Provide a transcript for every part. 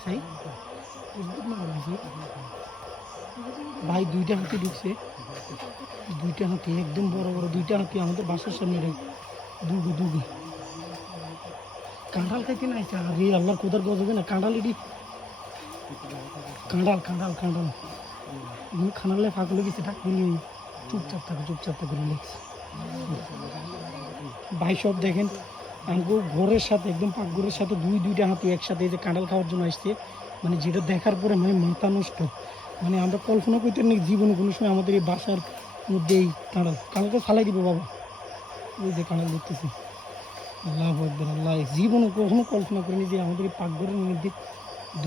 সেই ভাই দুইটা হাতি ঢুকছে, দুইটা হাতি একদম বড় বড় দুইটা হাতি আমাদের বাসার সামনে রে দুগু দুগু কাঁঠাল খাইতে নাই রে আল্লাহর কোদার গজবে না কাঁঠাল এটি কাঁঠাল কাঁঠাল কাঁঠাল খানালে ফাঁকলে গেছে ডাকবি চুপচাপ থাকে রিল্যাক্স ভাই সব দেখেন আমাকে ঘরের সাথে একদম পাকঘরের সাথে দুইটা হাতি একসাথে এই যে কাঁঠাল খাওয়ার জন্য আসছে মানে যেটা দেখার পরে মানে মাথা নষ্ট মানে আমরা কল্পনা করতে নেই জীবনে কোনো সময় আমাদের এই বাসার মধ্যে এই কাঁঠালকে ফালাই দিব বাবা ওই যে কাঁঠাল দেখতেছি আল্লাহ আকবার আল্লাহ জীবনে কখনো কল্পনা করিনি যে আমাদের এই পাকঘরের মধ্যে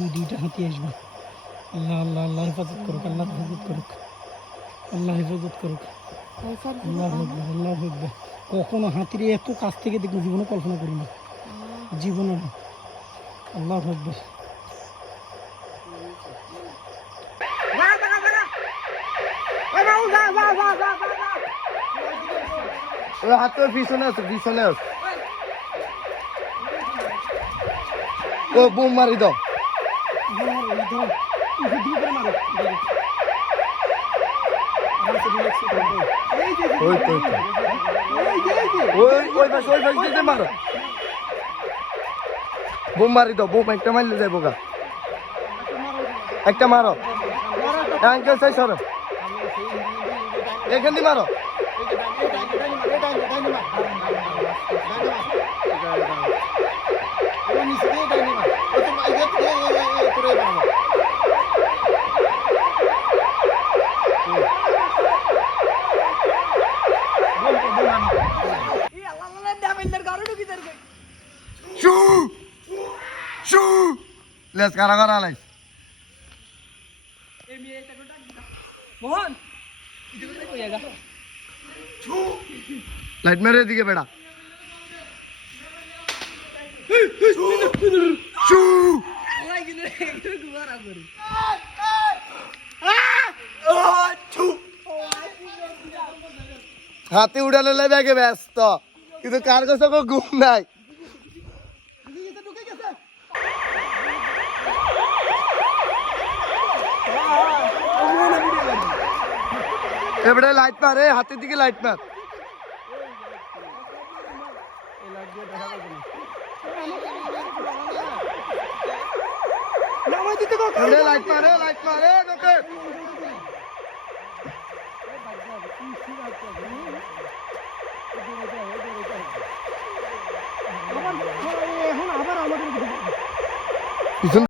দুইটা হাতি আসবে আল্লাহ আল্লাহ আল্লাহ হেফাজত করুক আল্লাহ হেফাজত করুক আল্লাহ হেফাজত করুক আল্লাহ আকবার আল্লাহ আকবার কখনো হাতির এত কাছ থেকে দেখবো জীবনে কল্পনা করি না জীবনে না আল্লাহ আকবার হাতের পিছনে আছে ও বুম মারি দাও মারো বুম মারি দাও বুম একটা মারলে যাবো গা একটা মারো আঙ্কেল চাই সর এখান দিয়ে মারো লেস কারা কারা লাইস লাইট মেরে দিকে বেড়া হাতি উড়ালে ব্যাগে ব্যস্ত কিন্তু কার কাছে ঘুম নাই এবারে লাইট মার হাতের দিকে লাইট মার লাইট মারে এখন আবার আমাদের